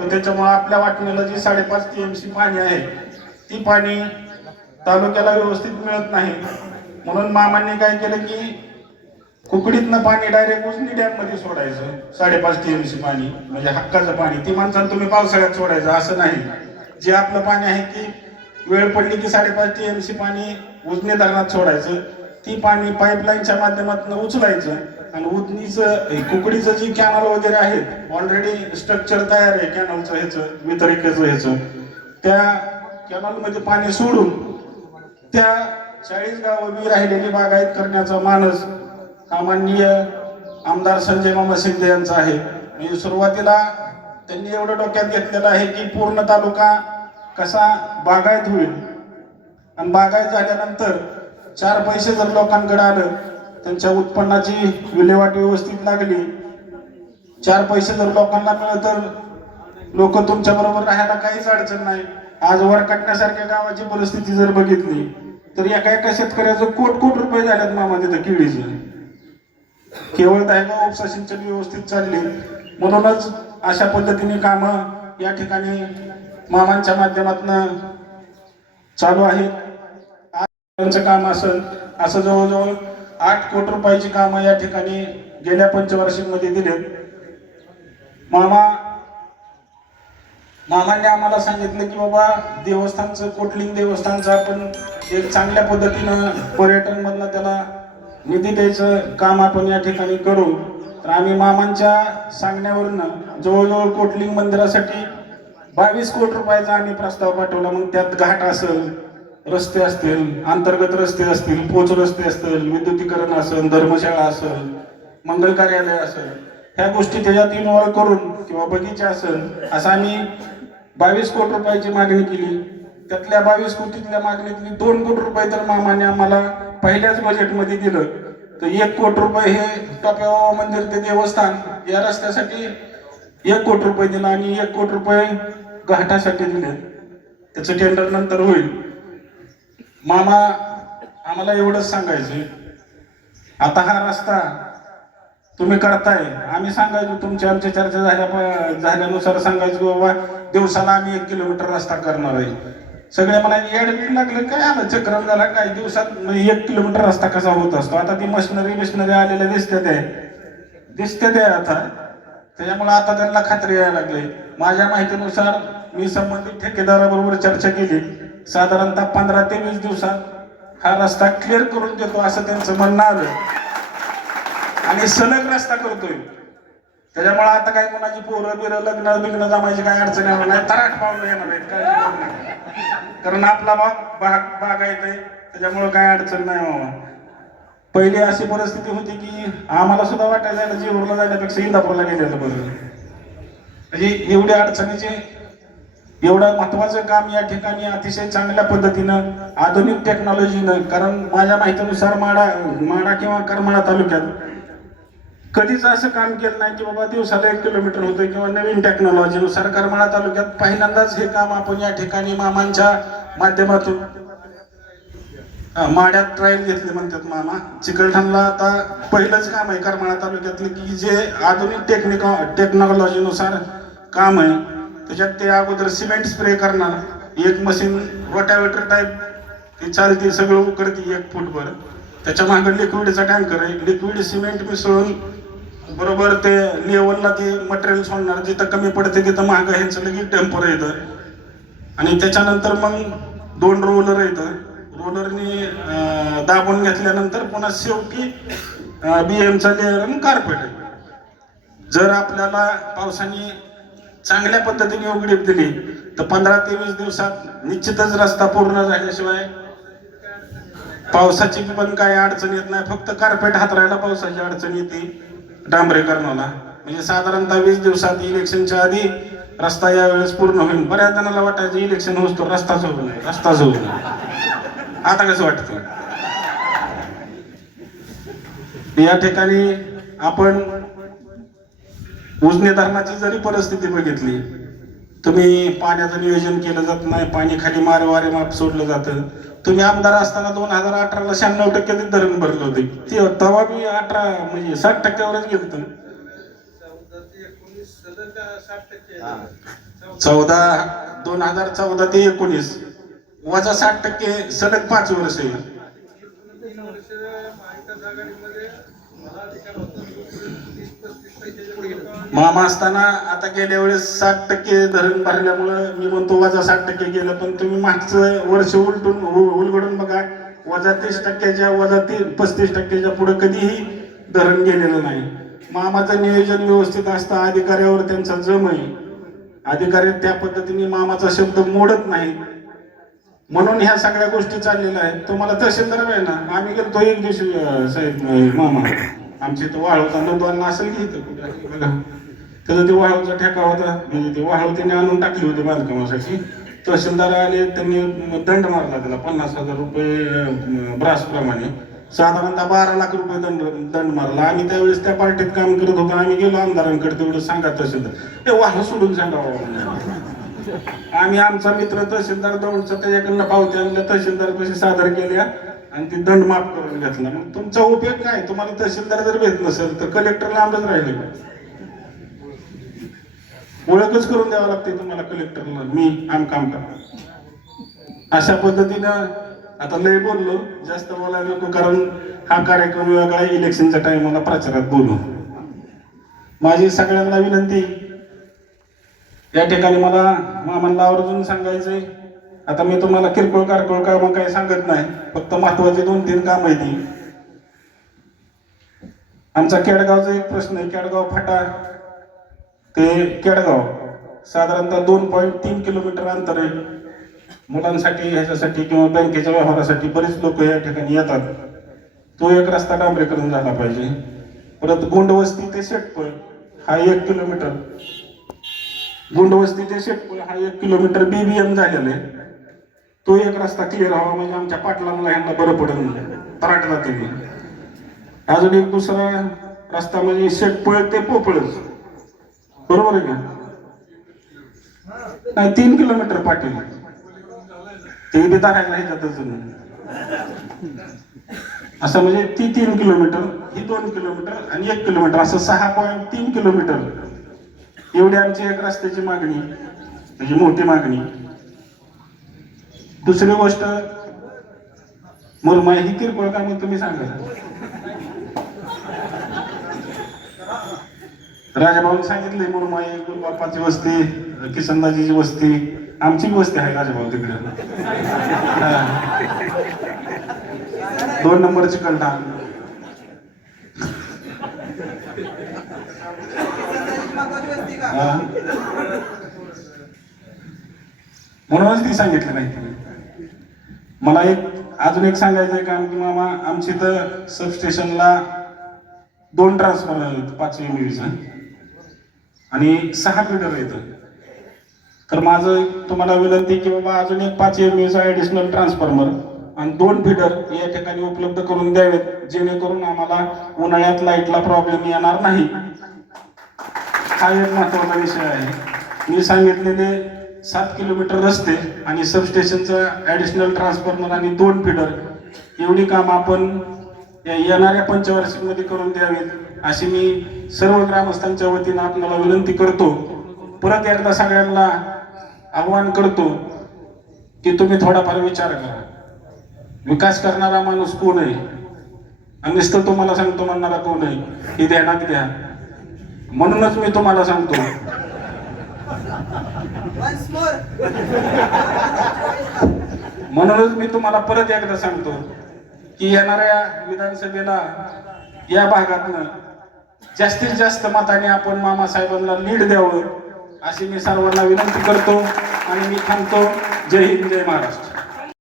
त्याच्यामुळे आपल्या वाटणीला जी साडेपाच टी एम सी पाणी आहे ती पाणी तालुक्याला व्यवस्थित मिळत नाही. म्हणून मामांनी काय केलं की कुकडीतनं पाणी डायरेक्ट उजनी डॅममध्ये सोडायचं साडेपाच टी एम सी पाणी म्हणजे हक्काचं पाणी. ती माणसाला तुम्ही पावसाळ्यात सोडायचं असं नाही. जे आपलं पाणी आहे की वेळ पडली की साडेपाच टी एम सी पाणी उजनी धरणात सोडायचं ती पाणी पाईपलाईनच्या माध्यमातून उचलायचं आणि उजनीचं हे कुकडीचं जी कॅनल वगैरे आहेत ऑलरेडी स्ट्रक्चर तयार आहे कॅनलचं ह्याचं वितरिकेचं ह्याचं. त्या कॅनलमध्ये पाणी सोडून त्या चाळीस गावं मी राहिलेली बागायत करण्याचा मानस हा माननीय आमदार संजय मामा शिंदे यांचा आहे. म्हणजे सुरुवातीला त्यांनी एवढं डोक्यात घेतलेलं आहे की पूर्ण तालुका कसा बागायत होईल. आणि बागायत झाल्यानंतर चार पैसे जर लोकांकडे आलं त्यांच्या उत्पन्नाची विल्हेवाट व्यवस्थित लागली. चार पैसे जर लोकांना मिळत तर लोक तुमच्या बरोबर राहायला काहीच अडचण नाही. आज वर कटण्यासारख्या गावाची परिस्थिती जर बघितली तर एका एका शेतकऱ्याचं कोट कोट रुपये झाल्यात मामा तिथं केळीचे. केवळ दहेगाव उपसा सिंचन व्यवस्थित चालले. म्हणूनच अशा पद्धतीने कामं या ठिकाणी मामांच्या माध्यमातून चालू आहेत. आज त्यांचं काम असेल असं जवळजवळ आठ कोटी रुपयाची कामं या ठिकाणी गेल्या पंचवार्षिकमध्ये दिलेत. मामा मामांनी आम्हाला सांगितलं की बाबा देवस्थानचं कोटलिंग देवस्थानचं आपण एक चांगल्या पद्धतीनं पर्यटनमधनं त्याला निधी द्यायचं काम आपण या ठिकाणी करू. तर आम्ही मामांच्या सांगण्यावरनं जवळजवळ कोटलिंग मंदिरासाठी बावीस कोटी रुपयाचा आम्ही प्रस्ताव पाठवला. मग त्यात घाट असेल रस्ते असतील अंतर्गत रस्ते असतील पोच रस्ते असतील विद्युतीकरण असेल धर्मशाळा असेल मंगल कार्यालय असेल ह्या गोष्टी त्याच्यात इन्व्हॉल्व करून किंवा बगीचा असेल असं आम्ही बावीस कोटी रुपयाची मागणी केली. त्यातल्या बावीस कोटीतल्या मागणीतली दोन कोटी रुपये तर मामाने आम्हाला पहिल्याच बजेटमध्ये दिलं. तर एक कोटी रुपये हे टोपेवा मंदिर ते देवस्थान या रस्त्यासाठी एक कोटी रुपये दिला आणि एक कोटी रुपये घाटासाठी दिले. त्याचं टेंडर नंतर होईल. मामा आम्हाला एवढंच सांगायचं आता हा रस्ता तुम्ही करताय. आम्ही सांगायचो तुमची आमची चर्चा झाल्या प- झाल्यानुसार सांगायचो बाबा दिवसाला आम्ही एक किलोमीटर रस्ता करणार आहे. सगळे मला येडबीड लागले काय आलं? चक्रम झाला काय? दिवसात म्हणजे एक किलोमीटर रस्ता कसा होत असतो? आता ती मशिनरी मिशनरी आलेल्या दिसते ते दिसते ते आता. त्याच्यामुळे आता त्यांना खात्री यायला लागली. माझ्या माहितीनुसार मी संबंधित ठेकेदाराबरोबर चर्चा केली. साधारणतः पंधरा ते वीस दिवसात हा रस्ता क्लिअर करून देतो असं त्यांचं म्हणणं आलं. आणि सलग रस्ता करतोय. त्याच्यामुळे आता काय कोणाची पोरं बिरं लग्न बिग्न जमायची काय अडचण येणार नाही. तराट पावलं येणार आहेत काय कारण आपला भाग भाग बागायत आहे त्याच्यामुळे काय अडचण नाही मामा. पहिली अशी परिस्थिती होती की आम्हाला सुद्धा वाटायला जायला जीवरला जाण्यापेक्षा इंदापूरला गेलेलं बरं. म्हणजे एवढी अडचणीचे एवढं महत्वाचं काम या ठिकाणी अतिशय चांगल्या पद्धतीनं आधुनिक टेक्नॉलॉजीनं कारण माझ्या माहितीनुसार माडा माडा किंवा करमाळा तालुक्यात कधीच असं काम केलं नाही की बाबा दिवसाला एक किलोमीटर होतं किंवा नवीन टेक्नॉलॉजीनुसार करमाळा तालुक्यात पहिल्यांदाच हे काम आपण या ठिकाणी मामांच्या माध्यमातून माड्यात ट्रायल घेतले म्हणतात मामा. चिकलठाणला आता पहिलंच काम आहे करमाळा तालुक्यातलं की जे आधुनिक टेक्निक टेक्नॉलॉजीनुसार काम आहे. त्याच्यात ते अगोदर सिमेंट स्प्रे करणार. एक मशीन रोटावेटर टाईप ती चालते सगळं करते एक फूटभर त्याच्यामागे लिक्विडचा टँकर आहे. लिक्विड सिमेंट मिसळून बरोबर ते लेवलला ते मटेरियल सोडणार. जिथं कमी पडते तिथं महाग ह्यांचं लगेच टेम्पर येतं. आणि त्याच्यानंतर मग दोन रोलर येतं. रोलरनी दाबून घेतल्यानंतर पुन्हा शेवटी बी एमचा लेअर आणि कार्पेट आहे. जर आपल्याला पावसाने चांगल्या पद्धतीने उघडीप दिली तर पंधरा ते वीस दिवसात निश्चितच रस्ता पूर्ण झाल्याशिवाय पावसाची पण काही अडचण येत नाही. फक्त कार्पेट हातरायला पावसाची अडचण येते डांबरेकरणाला. म्हणजे साधारणतः वीस दिवसात इलेक्शनच्या आधी रस्ता यावेळेस पूर्ण होईल. बऱ्याच जणांना वाटायचं इलेक्शन होतो रस्ताच होऊ नये रस्ताच होऊ नये. आता कसं वाटतं या ठिकाणी आपण उजने धरणाची जरी परिस्थिती बघितली तुम्ही पाण्याचं नियोजन केलं जात नाही पाणी खाली मारे वारे माप सोडलं जातं. तुम्ही आमदार असताना दोन हजार अठराला शहाण्णव टक्के ते धरण भरलं होते. ते तेव्हा मी अठरा म्हणजे साठ टक्क्यावरच गेलो चौदा एकोणीस चौदा दोन हजार चौदा ते एकोणीस. वजा साठ टक्के सलग पाच वर्ष येईल तीन वर्ष महाविकास आघाडीमध्ये मला अधिकार होता तीस पस्तीस टक्क्याच्या पुढे गेलो मामा असताना आता गेल्या वेळेस साठ टक्के धरण भरल्यामुळं मी म्हणतो वजा साठ टक्के गेलं पण तुम्ही मागचं वर्ष उलटून उलगडून बघा वजा तीस टक्क्याच्या वजा ती पस्तीस टक्क्याच्या पुढं कधीही धरण गेलेलं नाही. मामाचं नियोजन व्यवस्थित असतं अधिकाऱ्यावर त्यांचा जम आहे. अधिकारी त्या पद्धतीने मामाचा शब्द मोडत नाही म्हणून ह्या सगळ्या गोष्टी चाललेल्या आहेत. तुम्हाला तहसीलदार आहे ना? आम्ही गेलो एक दिवशी साहेब मामा. आमच्या इथं वाळवता नोंदवायला असेल की इथं कुठे? त्याचा ते वाळूचा ठेका होता. म्हणजे ते वाळू त्याने आणून टाकली होती बांधकामासाठी. तहसीलदार आले त्यांनी दंड मारला त्याला पन्नास हजार रुपये ब्रास प्रमाणे. साधारणतः बारा लाख रुपये दंड दंड मारला. आम्ही त्यावेळेस त्या पार्टीत काम करत होतो. आम्ही गेलो आमदारांकडे तेवढं सांगा तहसीलदार. ते वाहन सोडून सांगा आम्ही आमचा मित्र तहसीलदार दौडचा त्याच्याकडनं पावत्या आणल्या. तहसीलदार पैसे सादर केल्या आणि ती दंड माफ करून घेतला. मग तुमचा उपयोग काय? तुम्हाला तहसीलदार जर भेट नसेल तर कलेक्टरला लांबच राहिले. ओळखच करून द्यावं लागते तुम्हाला कलेक्टरला मी आम काम करणार. अशा पद्धतीनं आता लय बोललो जास्त बोलायला नको कारण हा कार्यक्रम वेगळा इलेक्शनच्या टायमाला प्रचारात बोलू. माझी सगळ्यांना विनंती या ठिकाणी मला मामांना आवर्जून सांगायचंय. आता मी तुम्हाला किरकोळ कारकोळ काम काही सांगत नाही फक्त महत्त्वाचे दोन तीन काम आहे ती आमचा केडगावचा एक प्रश्न आहे केडगाव फाटा. ते केडगाव. साधारणतः दोन पॉईंट तीन किलोमीटर अंतर आहे. मुलांसाठी ह्याच्यासाठी किंवा बँकेच्या व्यवहारासाठी बरेच लोक या ठिकाणी येतात. तो एक रस्ता डांबरीकरण झाला पाहिजे. परत गोंडवस्ती ते शेटपळ हा एक किलोमीटर गुंडवस्ती ते शेटपळ हा एक किलोमीटर बीबीएम झालेला आहे. तो एक रस्ता क्लिअर व्हावा म्हणजे आमच्या पाटलांना ह्यांना बरं पडेल पराठला तुम्ही अजून एक दुसरा रस्ता म्हणजे शेटपळ ते पोपळच बरोबर आहे का? नाही तीन किलोमीटर पाठी ते बी धरायला हे जातच असं म्हणजे ती तीन किलोमीटर ही दोन किलोमीटर आणि एक किलोमीटर असं सहा पॉईंट तीन किलोमीटर. एवढी आमची एक रस्त्याची मागणी म्हणजे मोठी मागणी. दुसरी गोष्ट मुरमाई ही किरकोळ कामं तुम्ही सांगा. राजाभाऊन सांगितले मुरमाई गुरुबापाची वस्ती किसनदाजीची वस्ती आमची वस्ती आहे राजाभाऊ तिकडे. दोन नंबरची कलटा म्हणूनच ती सांगितलं नाही मला एक अजून एक सांगायचं आहे काम की मामा आमची तर सबस्टेशनला दोन ट्रान्सफॉर्मर आहेत पाच आणि सहा फिडर येतं तर माझं तुम्हाला विनंती की बाबा अजून एक पाच एम ऍडिशनल ट्रान्सफॉर्मर आणि दोन फिडर या ठिकाणी उपलब्ध करून द्यावेत जेणेकरून आम्हाला उन्हाळ्यात लाईटला प्रॉब्लेम येणार नाही. हा एक महत्त्वाचा विषय आहे. मी सांगितलेले सात किलोमीटर रस्ते आणि सबस्टेशनचं ॲडिशनल ट्रान्सफॉर्मर आणि दोन फिडर एवढी कामं आपण या येणाऱ्या पंचवार्षिकमध्ये करून द्यावेत. अशी मी सर्व ग्रामस्थांच्या वतीनं आपल्याला विनंती करतो. परत एकदा सगळ्यांना आव्हान करतो की तुम्ही थोडाफार विचार करा. विकास करणारा माणूस कोण आहे? आणि नुसतं तुम्हाला सांगतो म्हणणारा कोण आहे? हे ध्यानात घ्या. म्हणूनच मी तुम्हाला सांगतो. म्हणूनच मी तुम्हाला परत एकदा सांगतो की येणाऱ्या विधानसभेला या भागातनं जास्तीत जास्त मताने आपण मामासाहेबांना लीड द्यावं अशी मी सर्वांना विनंती करतो आणि मी थांबतो. जय हिंद जय महाराष्ट्र.